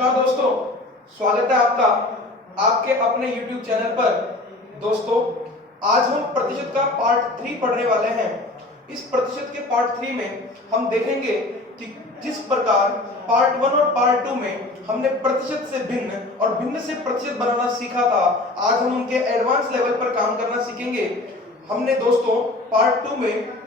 नमस्कार दोस्तों, स्वागत है आपका आपके अपने YouTube चैनल पर। दोस्तों, आज हम प्रतिशत का पार्ट 3 पढ़ने वाले हैं। इस प्रतिशत के पार्ट 3 में हम देखेंगे कि जिस प्रकार पार्ट 1 और पार्ट 2 में हमने प्रतिशत से भिन्न और भिन्न से प्रतिशत बनाना सीखा था, आज हम उनके एडवांस लेवल पर काम करना सीखेंगे। हमने दोस्तों पार्ट 2 में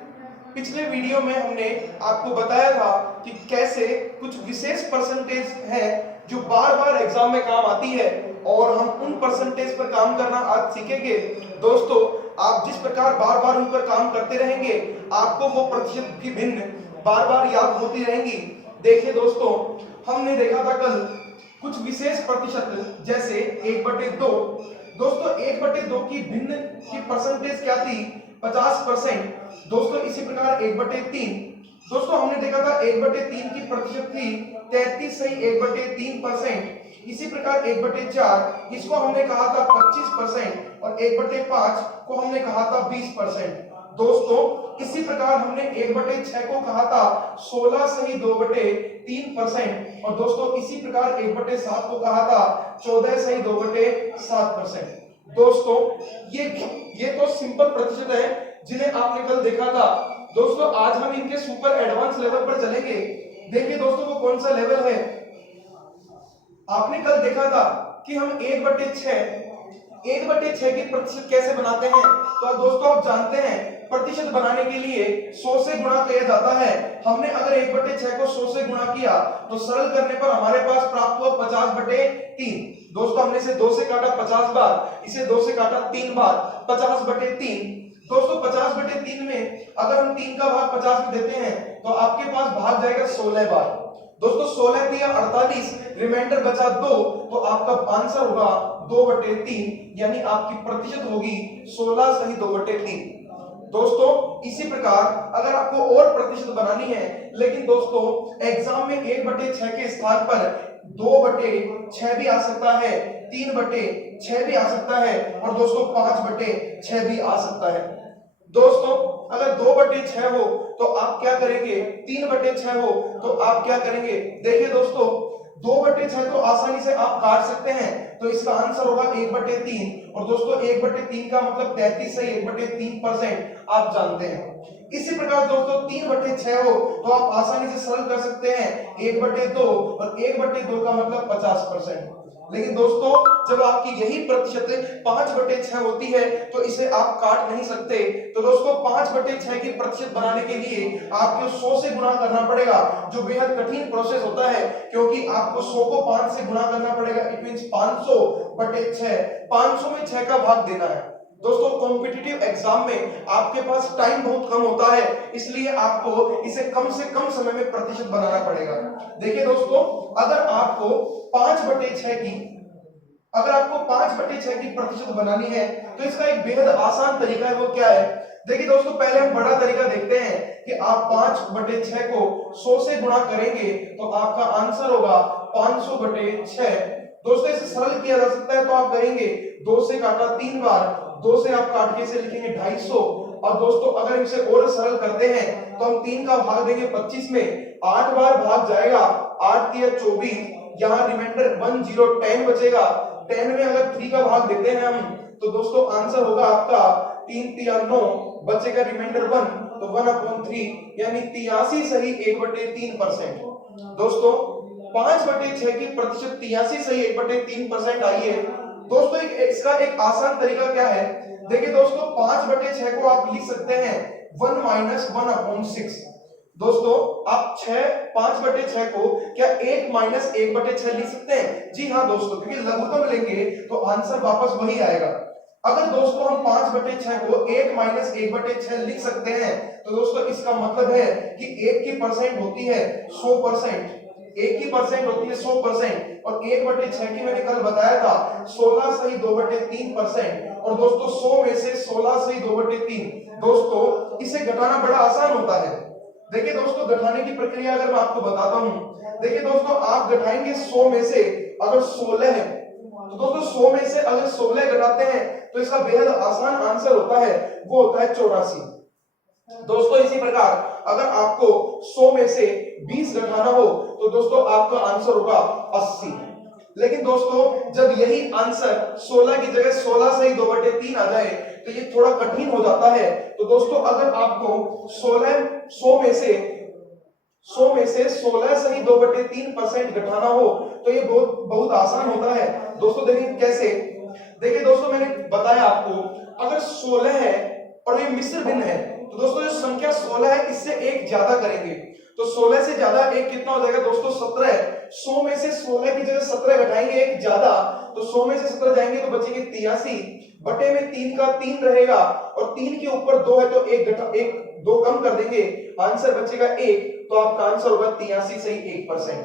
पिछले वीडियो में हमने आपको बताया था कि कैसे कुछ विशेष परसेंटेज है जो बार बार एग्जाम में काम आती है और हम उन परसेंटेज पर काम करना आज सीखेंगे। दोस्तों, आप जिस प्रकार बार बार उन पर काम करते रहेंगे, आपको वो प्रतिशत की भिन्न बार बार याद होती रहेंगी। देखिए दोस्तों, हमने देखा था कल कुछ विशेष प्रतिशत जैसे 1/2। दोस्तों, 1/2 की भिन्न की परसेंटेज क्या थी? 50%। दोस्तों, इसी प्रकार 1/3। दोस्तों, हमने देखा था 1/3 की प्रतिशत थी 33.1/3%। इसी प्रकार 1/4 इसको हमने कहा था 25% और 1/5 को हमने कहा था 20%। दोस्तों, इसी प्रकार हमने 1/6 को कहा था 16.2/3% और दोस्तों इसी प्रकार 1/7 को कहा था 14.2/7%। दोस्तों, ये तो सिंपल प्रतिशत है जिन्हें आपने कल देखा था। दोस्तों, आज हम इनके सुपर एडवांस लेवल पर चलेंगे। देखिए दोस्तों, वो कौन सा लेवल है? आपने कल देखा था कि हम 1/6 की प्रतिशत कैसे बनाते हैं। तो दोस्तों, आप जानते हैं प्रतिशत बनाने के लिए 100 से गुणा किया जाता है। हमने अगर 1/6 को 100 से गुणा किया तो सरल करने पर हमारे पास प्राप्त हुआ 50/3। दोस्तों, हमने इसे 2 से काटा 50 बार, इसे 2 से काटा 3 बार, 50/3। दोस्तों, 50/3 में अगर हम 3 का भाग 50 में देते हैं तो आपके पास भाग जाएगा 16 बार। दोस्तों, 16 दिया 48, रिमाइंडर बचा 2, तो आपका आंसर होगा 2/3, यानी आपकी प्रतिशत होगी 16.2/3। दोस्तों, इसी प्रकार अगर आपको और प्रतिशत बनानी है, लेकिन दोस्तों एग्जाम में 1/6 के स्थान पर 2/6 भी आ सकता है, 3/6 भी आ सकता है और दोस्तों 5/6 भी आ सकता है। दोस्तों, अगर 2/6 हो तो आप क्या करेंगे? 3/6 हो तो आप क्या करेंगे? देखिए दोस्तों, 2/6 तो आसानी से आप काट सकते हैं, तो इसका आंसर होगा 1/3 और दोस्तों 1/3 का मतलब 33.1/3% आप जानते हैं। इसी प्रकार दोस्तों 3/6 हो तो आप आसानी से सरल कर सकते हैं 1/2 और 1/2 का मतलब 50%। लेकिन दोस्तों, जब आपकी यही प्रतिशत 5/6 होती है तो इसे आप काट नहीं सकते। तो दोस्तों 5/6 की प्रतिशत बनाने के लिए आपको 100 से गुणा करना पड़ेगा, जो बेहद कठिन प्रोसेस होता है, क्योंकि आपको 100 को 5 से गुणा करना पड़ेगा। इट मींस 500/6, 500 में 6 का भाग देना है। दोस्तों, कॉम्पिटिटिव एग्जाम में आपके पास टाइम बहुत कम होता है, इसलिए आपको इसे कम से कम समय में प्रतिशत बनाना पड़ेगा। देखिए दोस्तों, अगर आपको 5/6 की प्रतिशत बनानी है तो इसका एक बेहद आसान तरीका है। वो क्या है? देखिए दोस्तों, पहले हम बड़ा तरीका देखते हैं कि आप 5/6 को 100 से गुणा करेंगे तो आपका आंसर होगा 500/6। दोस्तों, इसे सरल किया जा सकता है, तो आप करेंगे 2 से काटा 3 बार, 2 से आप काट के इसे लिखेंगे 250। और दोस्तों, अगर इसे और सरल करते हैं तो हम 3 का भाग देंगे 25 में, 8 बार भाग जाएगा, 8 तिया 24, यहाँ रिमाइंडर 10 बचेगा। 10 में अगर 3 का भाग देते हैं हम तो दोस्तों आंसर होगा आपका 3 तिया 9, बचेगा रिमाइंडर 1, तो 1/3 यानी 83.1/3%। दोस्तों, 5/6 की प्रतिशत 83.1/3% आई है। दोस्तों, इसका एक आसान तरीका क्या है? देखिए दोस्तों, 5/6 को आप लिख सकते हैं 1 - 1/6। दोस्तों, आप 5/6 को क्या 1 - 1/6 लिख सकते हैं? जी हाँ दोस्तों, क्योंकि लघुत्तम लेंगे तो आंसर वापस वही आएगा। अगर दोस्तों हम 5/6 को 1 - 1/6 लिख सकते हैं तो दोस्तों इसका मतलब है कि 1 की परसेंट होती है 100%, 1 की परसेंट होती है 100% और 1/6 की मैंने कल बताया था 16.2/3%। और दोस्तों 100 में से 16.2/3, दोस्तों इसे घटाना बड़ा आसान होता है। देखिए दोस्तों, घटाने की प्रक्रिया अगर मैं आपको बताता हूं, देखिए दोस्तों, आप घटाएंगे 100 में से अगर 16 है तो दोस्तों 100 में से अगर 16 घटाते हैं तो इसका बेहद आसान आंसर होता है, वो होता है 84। दोस्तों इसी प्रकार अगर आपको 100 में से 20 घटाना हो तो दोस्तों आपका आंसर होगा 80। लेकिन दोस्तों जब यही आंसर 16 की जगह 16 से ही 2/3 आ जाए तो ये थोड़ा कठिन हो जाता है। तो दोस्तों अगर आपको 100 में से 16 से ही 2/3% घटाना हो तो ये बहुत बहुत आसान होता है। दोस्तों देखिए कैसे, देखिए दोस्तों मैंने बताया आपको अगर 16 है और ये मिश्र भिन्न है तो दोस्तों जो संख्या 16 है इससे एक ज्यादा करेंगे तो 16 से ज्यादा एक कितना हो जाएगा दोस्तों 17। 100 में से 16 की जगह 17 घटाएंगे एक ज्यादा तो 100 में से 17 जाएंगे तो बचेंगे 83 बटे में 3 का 3 रहेगा और 3 के ऊपर 2 है तो एक 2 कम कर देंगे आंसर बचेगा 1। तो आपका आंसर होगा 83 सही 1%।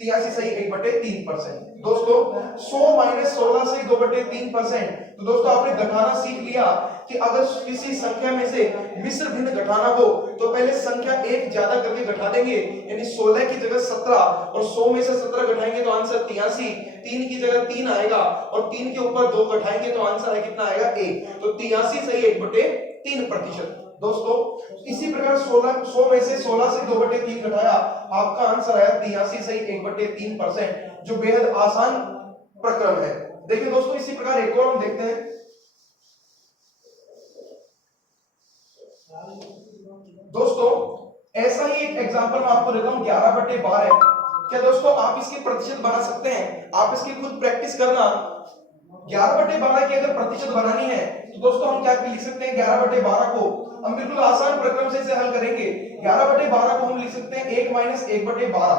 83 सही 1/3%। दोस्तों 100 माइनस 16 से 2/3%। तो दोस्तों आपने घटाना सीख लिया कि अगर किसी संख्या में से मिश्र भिन्न घटाना हो तो पहले संख्या एक ज्यादा करके घटा देंगे यानी 16 की जगह 17 और 100 में से 17 घटाएंगे तो आंसर 83। 3 की जगह 3 आएगा और 3 के ऊपर 2 घटाएंगे तो आंसर है कितना आएगा 1। तो 83 सही 1/3%। दोस्तों इसी प्रकार 100 में से 16 से 2/3 घटाया आपका आंसर आया 83 सही 1/3% जो बेहद आसान प्रक्रम है। देखिए दोस्तों इसी प्रकार एक और हम देखते हैं। दोस्तों ऐसा ही एक एग्जांपल मैं आपको देता हूं 11/12 है। क्या दोस्तों आप इसके प्रतिशत बना सकते हैं? आप इसकी खुद प्रैक्टिस करना। 11/12 की अगर प्रतिशत बनानी है तो दोस्तों हम क्या लिख सकते हैं 11/12 को हम बिल्कुल आसान प्रक्रम से इसे हल करेंगे। 11/12 को हम लिख सकते हैं 1 माइनस 1/12।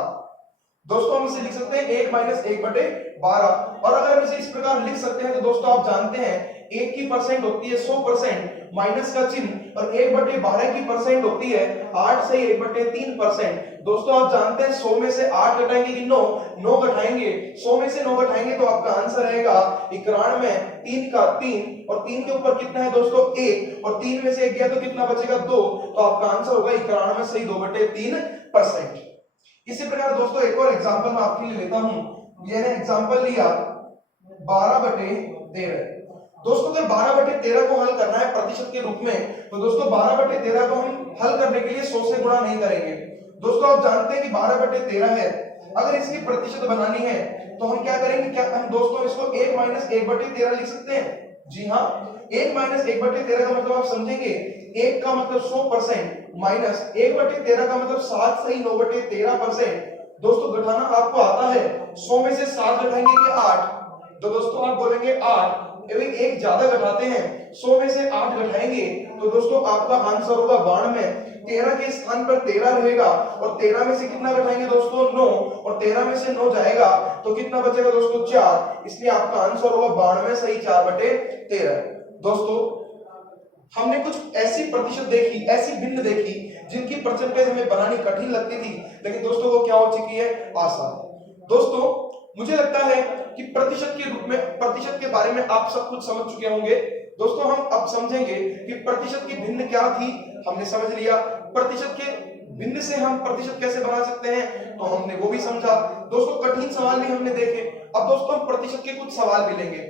दोस्तों हम इसे लिख सकते हैं 1 माइनस 1/12 और अगर हम इसे इस प्रकार लिख सकते हैं तो दोस्तों आप जानते हैं 1 की परसेंट होती है 100% माइनस का चिन्ह और 1/12 की परसेंट होती है 8 से 1/3%। दोस्तों आप जानते हैं 100 में से 8 घटाएंगे कि 9 घटाएंगे। 100 में से 9 घटाएंगे तो आपका आंसर रहेगा 91। 3 का 3 और 3 के ऊपर कितना है दोस्तों 1 और 3 में से 1 गया तो कितना बचेगा 2। तो आपका आंसर होगा 91 सही 2/3%। इसी प्रकार दोस्तों एक और एग्जांपल मैं आपके लिए लेता हूं। मैंने एग्जांपल लिया 12/13। दोस्तों अगर 12/13 को हल करना है प्रतिशत के रूप में तो दोस्तों 12/13 को हम हल करने के लिए 100 से गुणा नहीं करेंगे। दोस्तों आप जानते हैं कि 12/13 है, अगर इसकी प्रतिशत बनानी है तो हम क्या करेंगे, क्या हम दोस्तों इसको 1 माइनस 1/13 लिख सकते हैं? जी हाँ, 1 माइनस 1/13 का मतलब आप समझेंगे 1 का मतलब 100% माइनस 1/13 का मतलब 7 सही 9/13%। दोस्तों घटाना आपको आता है, 100 में से 7 घटाएंगे कि 8, तो दोस्तों आप बोलेंगे 8। एक ज्यादा घटाते हैं, 100 में से 8 घटाएंगे तो दोस्तों आपका आंसर होगा 92। 13 के स्थान पर 13 रहेगा और 13 में से कितना घटाएंगे दोस्तों 9 और 13 में से 9 जाएगा तो कितना बचेगा दोस्तों 4। इसलिए आपका आंसर होगा 92 सही 4/13। दोस्तों हमने कुछ ऐसी प्रतिशत देखी, ऐसी भिन्न देखी जिनकी परसेंटेज हमें बनानी कठिन लगती थी लेकिन दोस्तों वो क्या हो चुकी है आसान। दोस्तों मुझे लगता है कि प्रतिशत के रूप में प्रतिशत के बारे में आप सब कुछ समझ चुके होंगे। दोस्तों हम अब समझेंगे कि प्रतिशत की भिन्न क्या थी, हमने समझ लिया। प्रतिशत के भिन्न से हम प्रतिशत कैसे बना सकते हैं तो हमने वो भी समझा। दोस्तों कठिन सवाल भी हमने देखे। अब दोस्तों हम प्रतिशत के कुछ सवाल भी लेंगे।